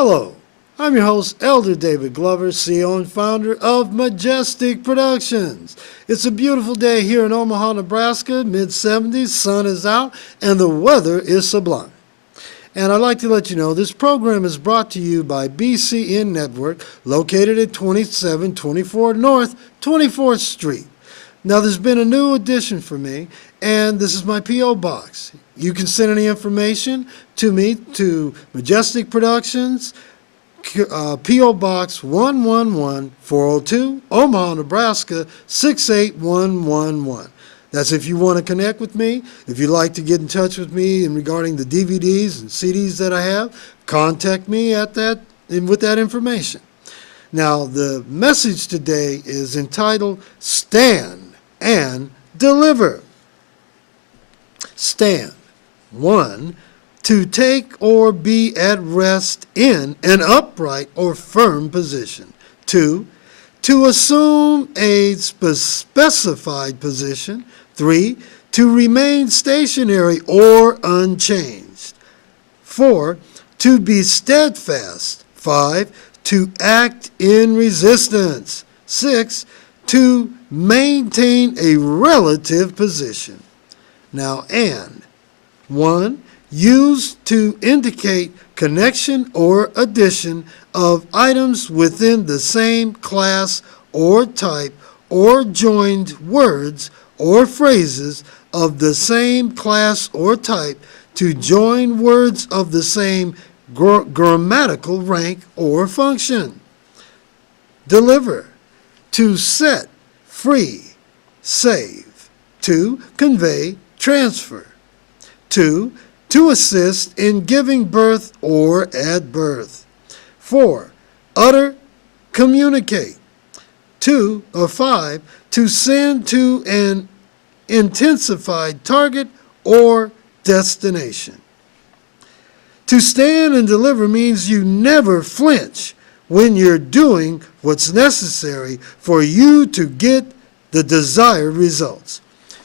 Hello, I'm your host, Elder David Glover, CEO and founder of Majestic Productions. It's a beautiful day here in Omaha, Nebraska, mid-70s, sun is out, and the weather is sublime. And I'd like to let you know this program is brought to you by BCN Network, located at 2724 North 24th Street. Now, there's been a new addition for me, and this is my P.O. Box. You can send any information to me to Majestic Productions, P.O. Box 111402, Omaha, Nebraska 68111. That's if you want to connect with me. If you'd like to get in touch with me regarding the DVDs and CDs that I have, contact me with that information. Now, the message today is entitled Stand and Deliver. Stand. 1. To take or be at rest in an upright or firm position. 2. To assume a specified position. 3. To remain stationary or unchanged. 4. To be steadfast. 5. To act in resistance. 6. To maintain a relative position. Now, and 1. Used to indicate connection or addition of items within the same class or type or joined words or phrases of the same class or type to join words of the same grammatical rank or function. Deliver. To set, free, save. 2. Convey, transfer. 2. To assist in giving birth or at birth. 4. Utter, communicate. 2 or 5. To send to an intensified target or destination. To stand and deliver means you never flinch when you're doing what's necessary for you to get the desired results.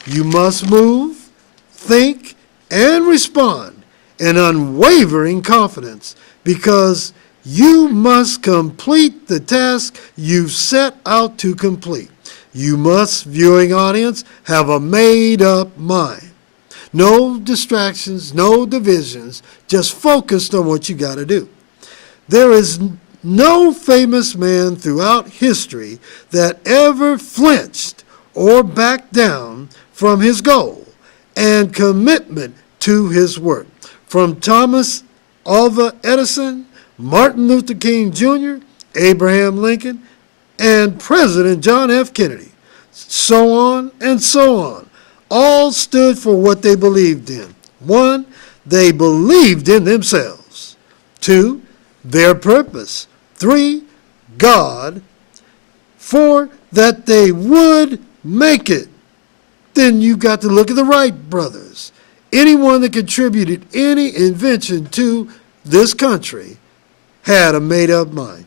You must move, think, and respond in unwavering confidence because you must complete the task you've set out to complete. You must, viewing audience, have a made-up mind. No distractions, no divisions, just focused on what you got to do. There is no famous man throughout history that ever flinched or backed down from his goal and commitment to his work. From Thomas Alva Edison, Martin Luther King Jr., Abraham Lincoln, and President John F. Kennedy, so on and so on, all stood for what they believed in. 1, they believed in themselves. 2, their purpose. 3, God. 4, that they would make it. Then you got to look at the Wright brothers. Anyone that contributed any invention to this country had a made-up mind.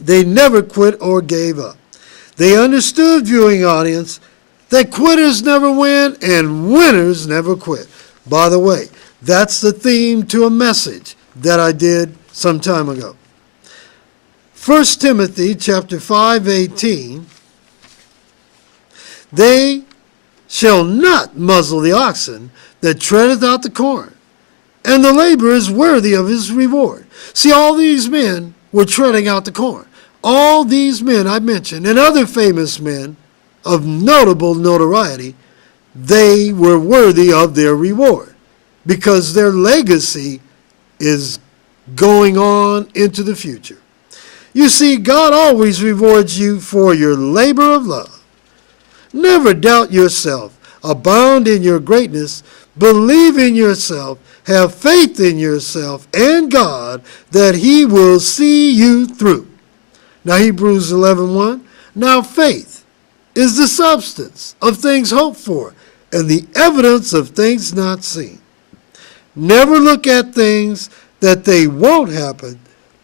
They never quit or gave up. They understood, viewing audience, that quitters never win and winners never quit. By the way, that's the theme to a message that I did some time ago. 1 Timothy chapter 5:18, they shall not muzzle the oxen that treadeth out the corn, and the laborer is worthy of his reward. See, all these men were treading out the corn. All these men I mentioned, and other famous men of notable notoriety, they were worthy of their reward because their legacy is going on into the future. You see, God always rewards you for your labor of love. Never doubt yourself. Abound in your greatness. Believe in yourself. Have faith in yourself and God that He will see you through. Now, Hebrews 11:1. Now, faith is the substance of things hoped for and the evidence of things not seen. Never look at things that they won't happen.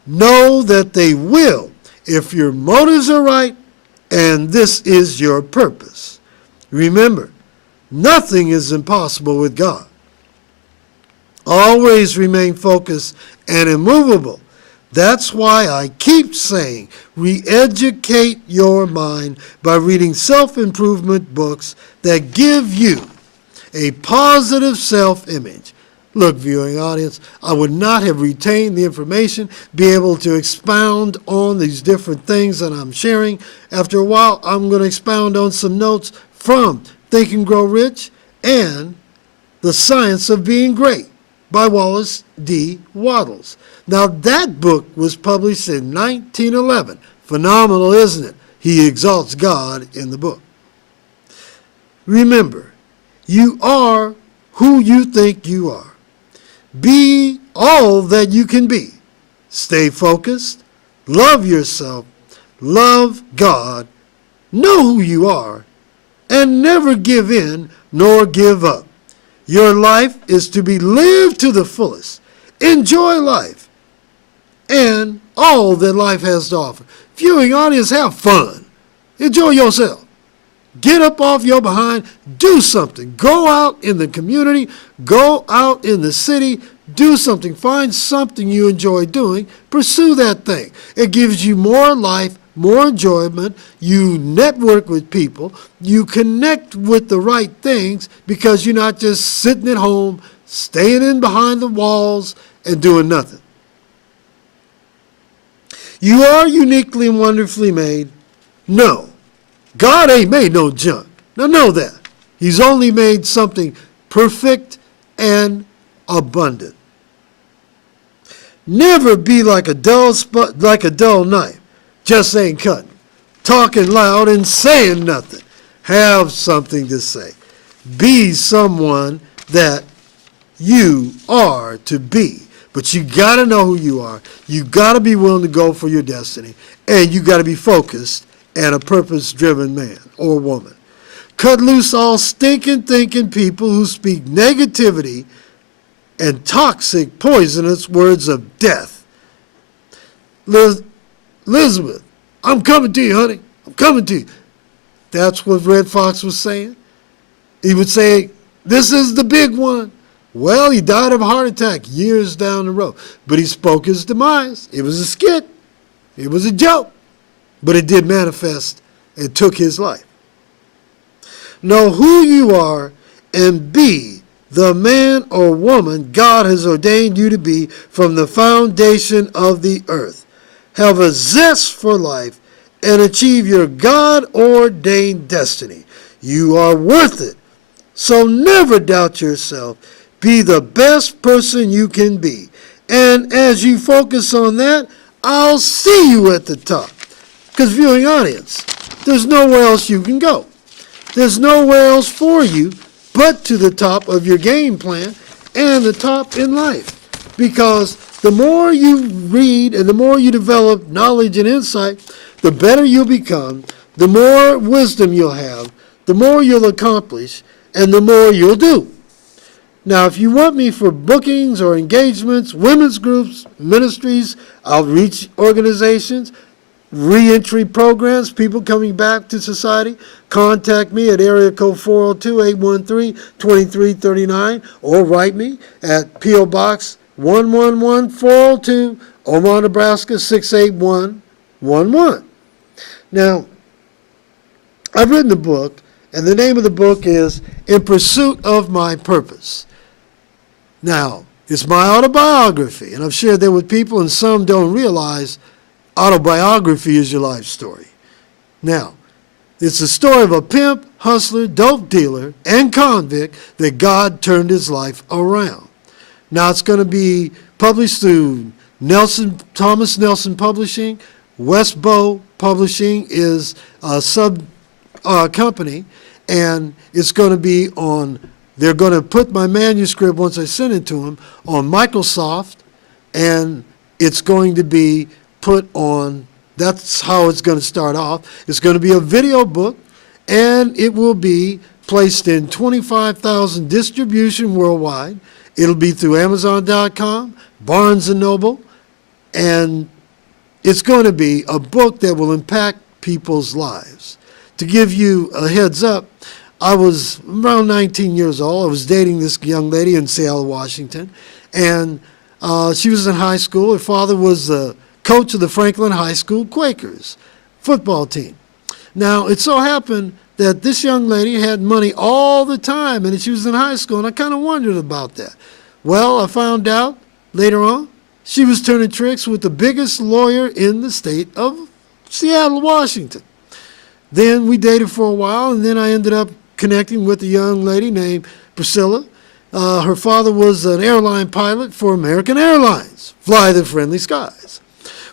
Know that they will if your motives are right and this is your purpose. Remember, nothing is impossible with God. Always remain focused and immovable. That's why I keep saying re-educate your mind by reading self-improvement books that give you a positive self-image. Look, viewing audience, I would not have retained the information, be able to expound on these different things that I'm sharing. After a while, I'm going to expound on some notes from Think and Grow Rich and The Science of Being Great by Wallace D. Wattles. Now, that book was published in 1911. Phenomenal, isn't it? He exalts God in the book. Remember, you are who you think you are. Be all that you can be. Stay focused, love yourself, love God, know who you are, and never give in nor give up. Your life is to be lived to the fullest. Enjoy life and all that life has to offer. Viewing audience, have fun. Enjoy yourself. Get up off your behind, do something. Go out in the community, go out in the city, do something. Find something you enjoy doing. Pursue that thing. It gives you more life, more enjoyment. You network with people. You connect with the right things because you're not just sitting at home, staying in behind the walls and doing nothing. You are uniquely and wonderfully made. No. God ain't made no junk. Now know that. He's only made something perfect and abundant. Never be like a dull knife, just ain't cutting, talking loud and saying nothing. Have something to say. Be someone that you are to be. But you got to know who you are. You got to be willing to go for your destiny. And you got to be focused and a purpose-driven man or woman. Cut loose all stinking thinking people who speak negativity and toxic, poisonous words of death. Elizabeth, I'm coming to you, honey. I'm coming to you. That's what Red Fox was saying. He would say, this is the big one. Well, he died of a heart attack years down the road. But he spoke his demise. It was a skit. It was a joke. But it did manifest and took his life. Know who you are and be the man or woman God has ordained you to be from the foundation of the earth. Have a zest for life and achieve your God-ordained destiny. You are worth it. So never doubt yourself. Be the best person you can be. And as you focus on that, I'll see you at the top. Because viewing audience, there's nowhere else you can go. There's nowhere else for you but to the top of your game plan and the top in life. Because the more you read and the more you develop knowledge and insight, the better you'll become, the more wisdom you'll have, the more you'll accomplish, and the more you'll do. Now, if you want me for bookings or engagements, women's groups, ministries, outreach organizations, reentry programs, people coming back to society, contact me at area code 402-813-2339 or write me at P.O. Box 111402, Omaha, Nebraska 68111. Now, I've written a book, and the name of the book is In Pursuit of My Purpose. Now, it's my autobiography, and I've shared that with people, and some don't realize autobiography is your life story. Now, it's the story of a pimp, hustler, dope dealer, and convict that God turned his life around. Now, it's going to be published through Thomas Nelson Publishing. Westbow Publishing is a sub company, and it's going to be on, they're going to put my manuscript, once I send it to them, on Microsoft, and it's going to be put on, that's how it's going to start off. It's going to be a video book, and it will be placed in 25,000 distribution worldwide. It'll be through Amazon.com, Barnes & Noble, and it's going to be a book that will impact people's lives. To give you a heads up, I was around 19 years old. I was dating this young lady in Seattle, Washington, And she was in high school. Her father was the coach of the Franklin High School Quakers football team. Now, it so happened that this young lady had money all the time, and she was in high school, and I kind of wondered about that. Well, I found out later on she was turning tricks with the biggest lawyer in the state of Seattle, Washington. Then we dated for a while, and then I ended up connecting with a young lady named Priscilla. Her father was an airline pilot for American Airlines, fly the friendly skies.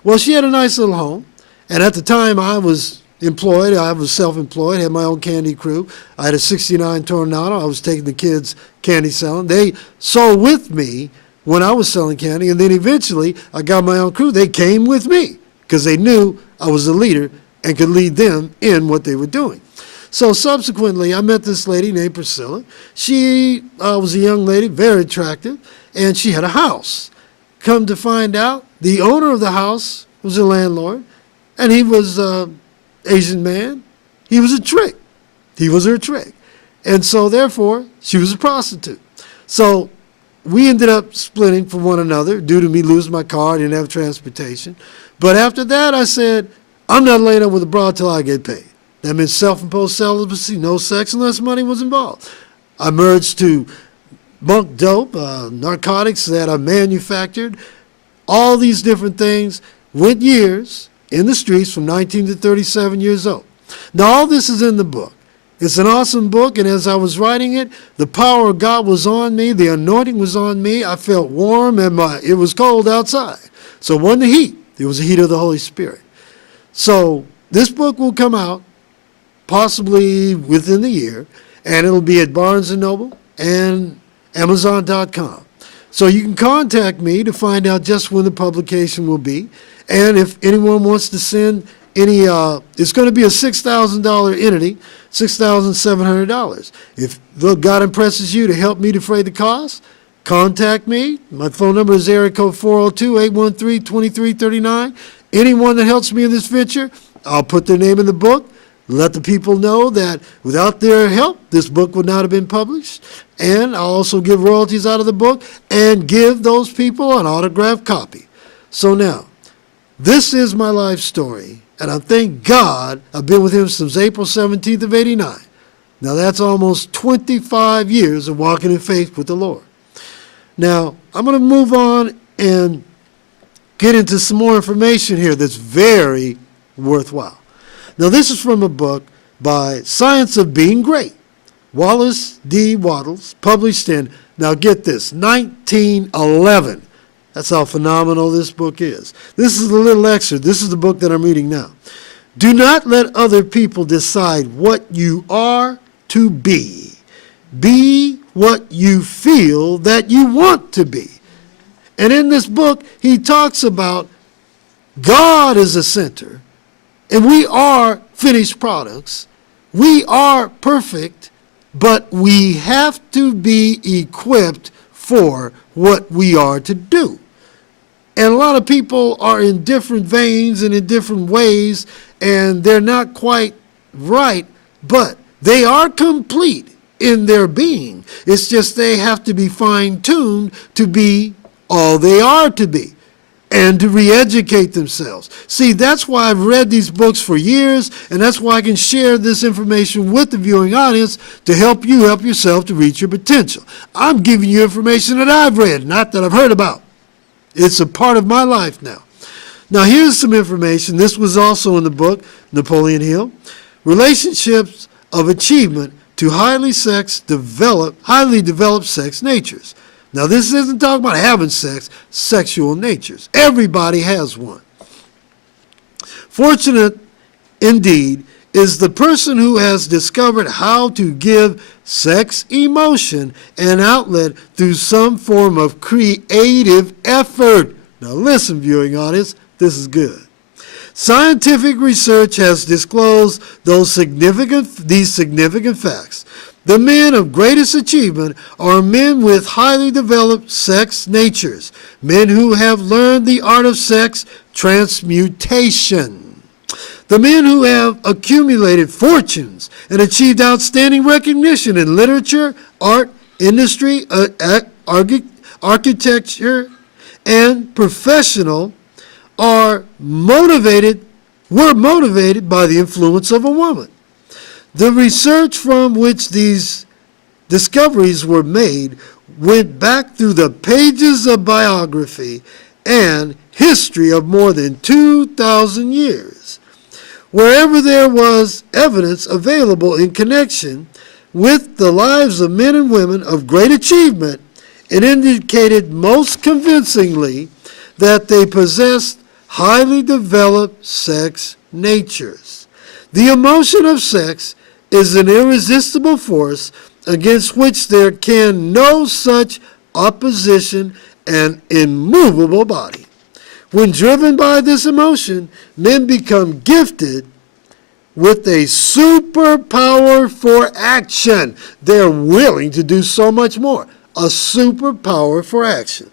Well, she had a nice little home, and at the time I was employed. I was self-employed, had my own candy crew. I had a 69 Tornado. I was taking the kids candy selling. They sold with me when I was selling candy, and then eventually I got my own crew. They came with me because they knew I was a leader and could lead them in what they were doing. So subsequently, I met this lady named Priscilla. She was a young lady, very attractive, and she had a house. Come to find out, the owner of the house was a landlord, and he was Asian man. He was a trick. He was her trick. And so therefore, she was a prostitute. So we ended up splitting from one another due to me losing my car. I didn't have transportation. But after that, I said, I'm not laying up with a broad till I get paid. That meant self-imposed celibacy, no sex unless money was involved. I merged to bunk dope, narcotics that I manufactured, all these different things, went years in the streets from 19 to 37 years old. Now, all this is in the book. It's an awesome book, and as I was writing it, the power of God was on me, the anointing was on me. I felt warm, and it was cold outside. So it wasn't the heat. It was the heat of the Holy Spirit. So this book will come out possibly within the year, and it'll be at Barnes & Noble and Amazon.com. So you can contact me to find out just when the publication will be. And if anyone wants to send any, it's going to be a $6,000 entity, $6,700. If God impresses you to help me defray the cost, contact me. My phone number is area code 402-813-2339. Anyone that helps me in this venture, I'll put their name in the book. Let the people know that without their help, this book would not have been published. And I'll also give royalties out of the book and give those people an autographed copy. So now, this is my life story, and I thank God I've been with him since April 17th of 89. Now that's almost 25 years of walking in faith with the Lord. Now, I'm going to move on and get into some more information here that's very worthwhile. Now, this is from a book by Science of Being Great, Wallace D. Wattles, published in, now get this, 1911. That's how phenomenal this book is. This is a little excerpt. This is the book that I'm reading now. Do not let other people decide what you are to be. Be what you feel that you want to be. And in this book, he talks about God is the center, and we are finished products. We are perfect, but we have to be equipped for what we are to do. And a lot of people are in different veins and in different ways, and they're not quite right, but they are complete in their being. It's just they have to be fine-tuned to be all they are to be and to re-educate themselves. See, that's why I've read these books for years, and that's why I can share this information with the viewing audience to help you help yourself to reach your potential. I'm giving you information that I've read, not that I've heard about. It's a part of my life now. Now, here's some information. This was also in the book, Napoleon Hill. Relationships of achievement to highly developed sex natures. Now, this isn't talking about having sex, sexual natures. Everybody has one. Fortunate, indeed, is the person who has discovered how to give sex emotion an outlet through some form of creative effort. Now, listen, viewing audience, this is good. Scientific research has disclosed these significant facts. The men of greatest achievement are men with highly developed sex natures, men who have learned the art of sex transmutation. The men who have accumulated fortunes and achieved outstanding recognition in literature, art, industry, architecture, and professional were motivated by the influence of a woman. The research from which these discoveries were made went back through the pages of biography and history of more than 2,000 years. Wherever there was evidence available in connection with the lives of men and women of great achievement, it indicated most convincingly that they possessed highly developed sex natures. The emotion of sex is an irresistible force against which there can no such opposition, an immovable body. When driven by this emotion, men become gifted with a superpower for action. They're willing to do so much more. A superpower for action.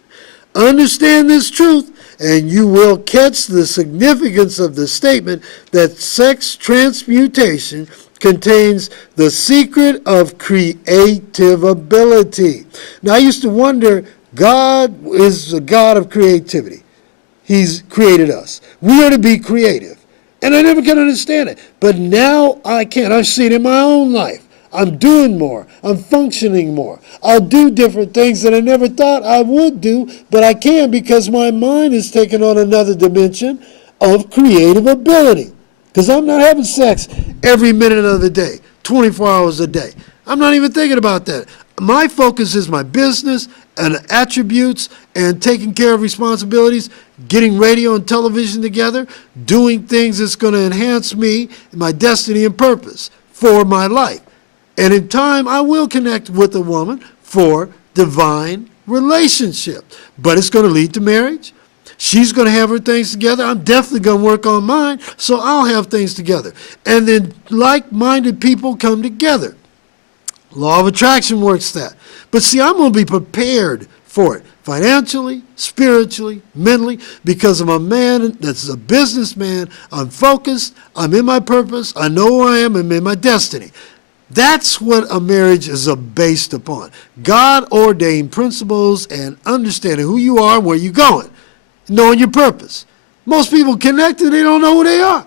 Understand this truth, and you will catch the significance of the statement that sex transmutation contains the secret of creative ability. Now, I used to wonder, God is a God of creativity. He's created us. We are to be creative. And I never could understand it. But now I can. I see it in my own life. I'm doing more. I'm functioning more. I'll do different things that I never thought I would do, but I can because my mind is taking on another dimension of creative ability. Because I'm not having sex every minute of the day, 24 hours a day. I'm not even thinking about that. My focus is my business and attributes and taking care of responsibilities, getting radio and television together, doing things that's going to enhance me, my destiny and purpose for my life. And in time, I will connect with a woman for divine relationship. But it's going to lead to marriage. She's going to have her things together. I'm definitely going to work on mine, so I'll have things together. And then like-minded people come together. Law of attraction works that. But see, I'm going to be prepared for it, financially, spiritually, mentally, because I'm a man that's a businessman. I'm focused. I'm in my purpose. I know who I am. I'm in my destiny. That's what a marriage is based upon. God-ordained principles and understanding who you are and where you're going, knowing your purpose. Most people connected, they don't know who they are.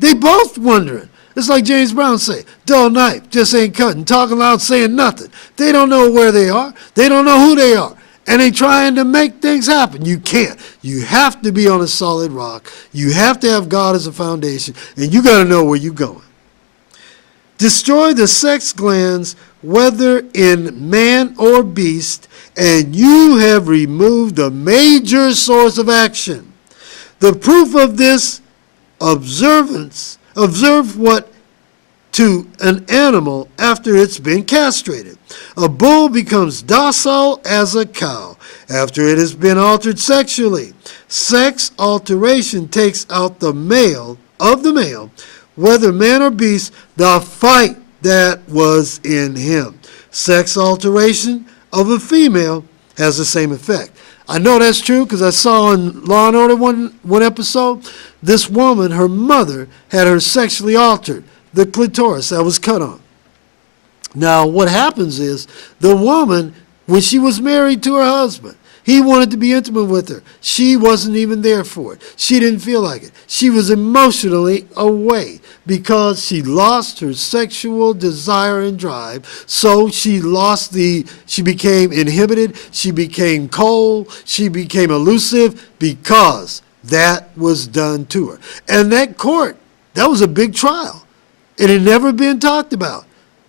They both wondering. It's like James Brown say, dull knife, just ain't cutting, talking loud, saying nothing. They don't know where they are. They don't know who they are. And they trying to make things happen. You can't. You have to be on a solid rock. You have to have God as a foundation, and you got to know where you're going. Destroy the sex glands, whether in man or beast, and you have removed a major source of action. The proof of this observe what to an animal after it's been castrated. A bull becomes docile as a cow after it has been altered sexually. Sex alteration takes out the male, whether man or beast, the fight that was in him. Sex alteration of a female has the same effect. I know that's true because I saw on Law and Order one episode, this woman, her mother, had her sexually altered, the clitoris that was cut on. Now, what happens is the woman, when she was married to her husband, he wanted to be intimate with her. She wasn't even there for it. She didn't feel like it. She was emotionally away because she lost her sexual desire and drive. So she became inhibited. She became cold. She became elusive because that was done to her. And that was a big trial. It had never been talked about.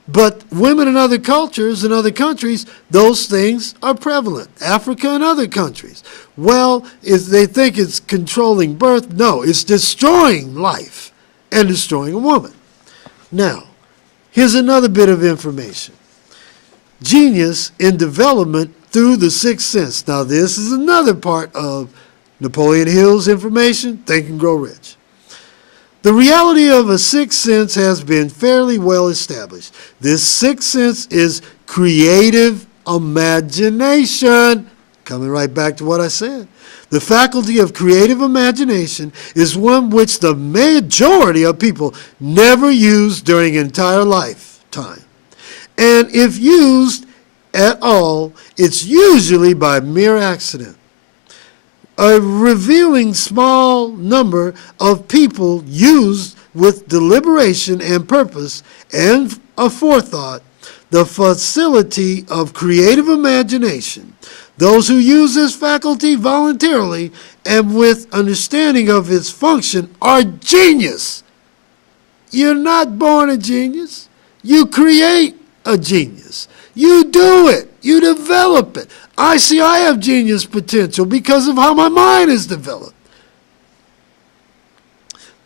But women in other cultures and other countries, those things are prevalent. Africa and other countries. Well, if they think it's controlling birth, no, it's destroying life and destroying a woman. Now, here's another bit of information. Genius in development through the sixth sense. Now, this is another part of Napoleon Hill's information, Think and Grow Rich. The reality of a sixth sense has been fairly well established. This sixth sense is creative imagination. Coming right back to what I said. The faculty of creative imagination is one which the majority of people never use during an entire lifetime. And if used at all, It's usually by mere accident. A revealing small number of people used with deliberation and purpose and a forethought the facility of creative imagination. Those who use this faculty voluntarily and with understanding of its function are genius. You're not born a genius. You create a genius. You do it. You develop it. I have genius potential because of how my mind is developed.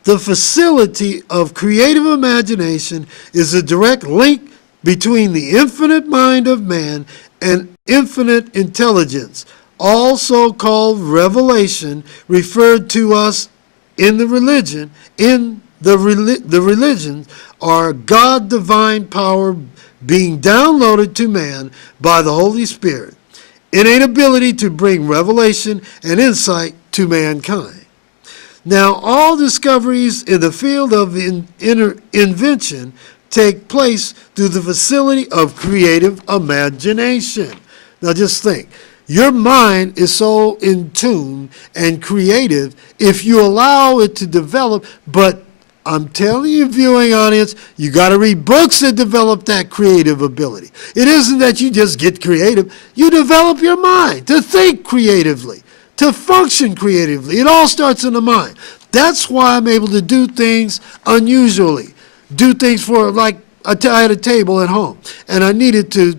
The facility of creative imagination is a direct link between the infinite mind of man and infinite intelligence, also called revelation, referred to us in the religion. The religions are God divine power being downloaded to man by the Holy Spirit, innate ability to bring revelation and insight to mankind. Now, all discoveries in the field of invention take place through the facility of creative imagination. Now just think, your mind is so in tune and creative if you allow it to develop, but I'm telling you, viewing audience, you got to read books that develop that creative ability. It isn't that you just get creative. You develop your mind to think creatively, to function creatively. It all starts in the mind. That's why I'm able to do things unusually. Do things for, like, I had a table at home, and I needed to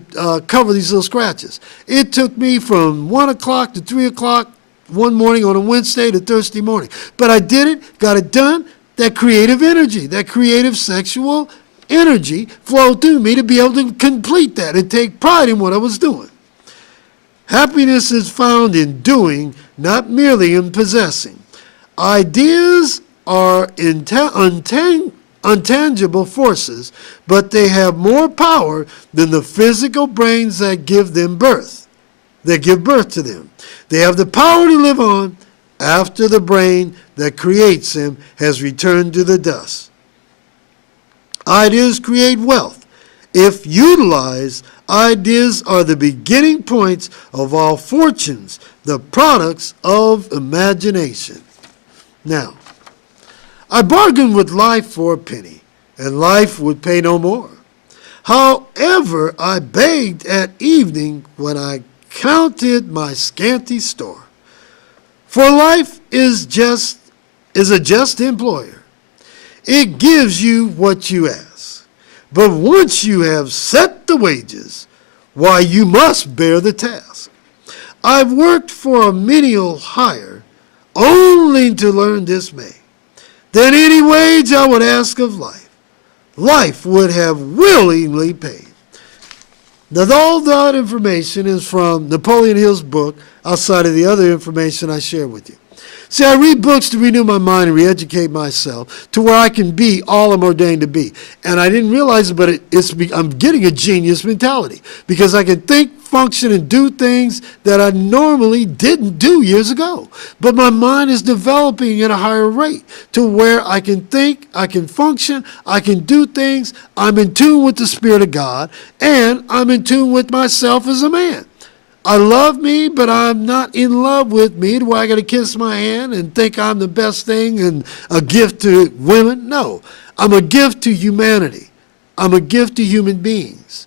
cover these little scratches. It took me from 1 o'clock to 3 o'clock one morning on a Wednesday to Thursday morning. But I did it, got it done. That creative energy, that creative sexual energy flowed through me to be able to complete that and take pride in what I was doing. Happiness is found in doing, not merely in possessing. Ideas are untangible forces, but they have more power than the physical brains that give birth to them. They have the power to live on after the brain that creates them has returned to the dust. Ideas create wealth. If utilized, ideas are the beginning points of all fortunes, the products of imagination. Now, I bargained with life for a penny, and life would pay no more. However, I begged at evening when I counted my scanty store. For life is a just employer. It gives you what you ask. But once you have set the wages, why, you must bear the task. I've worked for a menial hire only to learn dismay. Then any wage I would ask of life, life would have willingly paid. Now, all that information is from Napoleon Hill's book, outside of the other information I share with you. See, I read books to renew my mind and re-educate myself to where I can be all I'm ordained to be. And I didn't realize it, but I'm getting a genius mentality because I can think, function, and do things that I normally didn't do years ago. But my mind is developing at a higher rate to where I can think, I can function, I can do things. I'm in tune with the Spirit of God, and I'm in tune with myself as a man. I love me, but I'm not in love with me to where I got to kiss my hand and think I'm the best thing and a gift to women. No, I'm a gift to humanity. I'm a gift to human beings.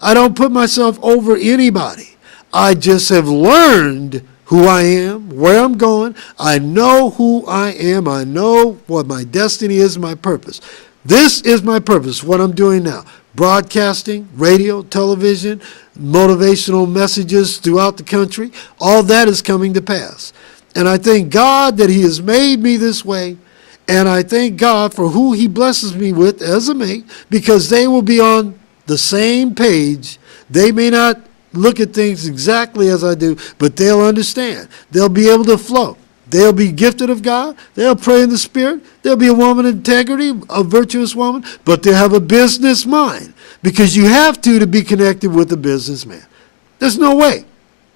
I don't put myself over anybody. I just have learned who I am, where I'm going. I know who I am. I know what my destiny is, my purpose. This is my purpose, what I'm doing now. Broadcasting, radio, television, motivational messages throughout the country, all that is coming to pass. And I thank God that He has made me this way, and I thank God for who He blesses me with as a mate, because they will be on the same page. They may not look at things exactly as I do, but they'll understand. They'll be able to flow. They'll be gifted of God. They'll pray in the Spirit. They'll be a woman of integrity, a virtuous woman, but they'll have a business mind, because you have to be connected with a businessman. There's no way.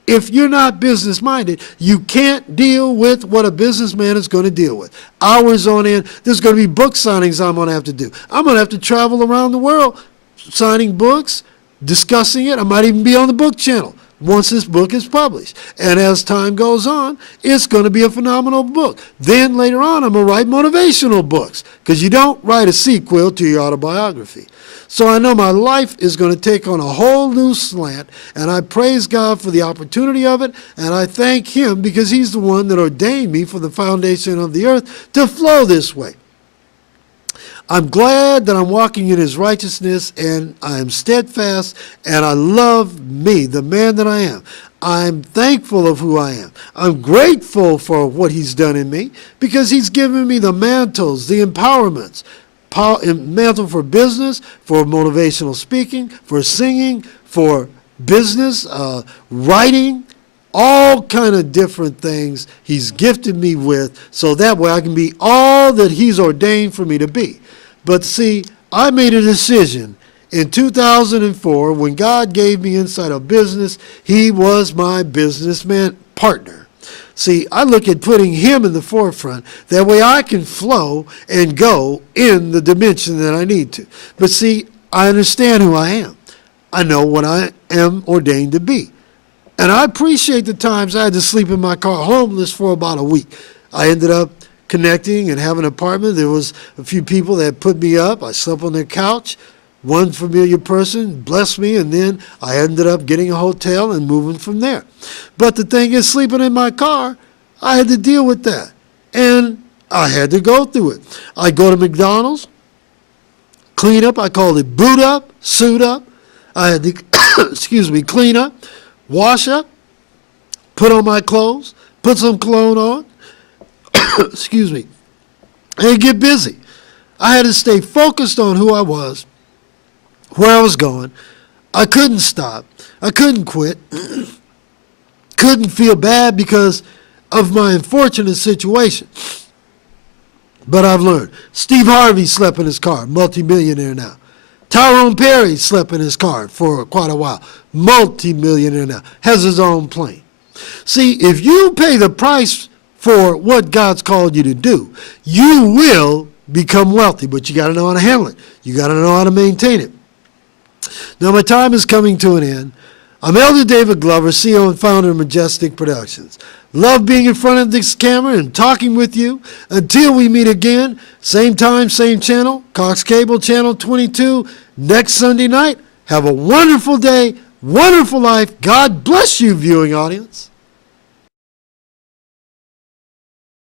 If you're not business-minded, you can't deal with what a businessman is going to deal with. Hours on end, there's going to be book signings I'm going to have to do. I'm going to have to travel around the world signing books, discussing it. I might even be on the book channel, once this book is published. And as time goes on, it's going to be a phenomenal book. Then later on, I'm going to write motivational books, because you don't write a sequel to your autobiography. So I know my life is going to take on a whole new slant, and I praise God for the opportunity of it, and I thank him because he's the one that ordained me for the foundation of the earth to flow this way. I'm glad that I'm walking in his righteousness, and I am steadfast, and I love me, the man that I am. I'm thankful of who I am. I'm grateful for what he's done in me, because he's given me the mantles, the empowerments, mantle for business, for motivational speaking, for singing, for business, writing, all kind of different things he's gifted me with, so that way I can be all that he's ordained for me to be. But see, I made a decision in 2004 when God gave me insight of business. He was my businessman partner. See, I look at putting him in the forefront. That way I can flow and go in the dimension that I need to. But see, I understand who I am. I know what I am ordained to be. And I appreciate the times I had to sleep in my car homeless for about a week. I ended up connecting and having an apartment. There was a few people that put me up. I slept on their couch. One familiar person blessed me, and then I ended up getting a hotel and moving from there. But the thing is, sleeping in my car, I had to deal with that. And I had to go through it. I go to McDonald's, clean up. I called it boot up, suit up. I had to, clean up, wash up, put on my clothes, put some cologne on, and get busy. I had to stay focused on who I was, where I was going. I couldn't stop. I couldn't quit. Couldn't feel bad because of my unfortunate situation. But I've learned. Steve Harvey slept in his car, multimillionaire now. Tyrone Perry slept in his car for quite a while, multimillionaire now, has his own plane. See, if you pay the price for what God's called you to do, you will become wealthy, but you got to know how to handle it. You got to know how to maintain it. Now, my time is coming to an end. I'm Elder David Glover, CEO and founder of Majestic Productions. Love being in front of this camera and talking with you. Until we meet again, same time, same channel, Cox Cable Channel 22, next Sunday night. Have a wonderful day, wonderful life. God bless you, viewing audience.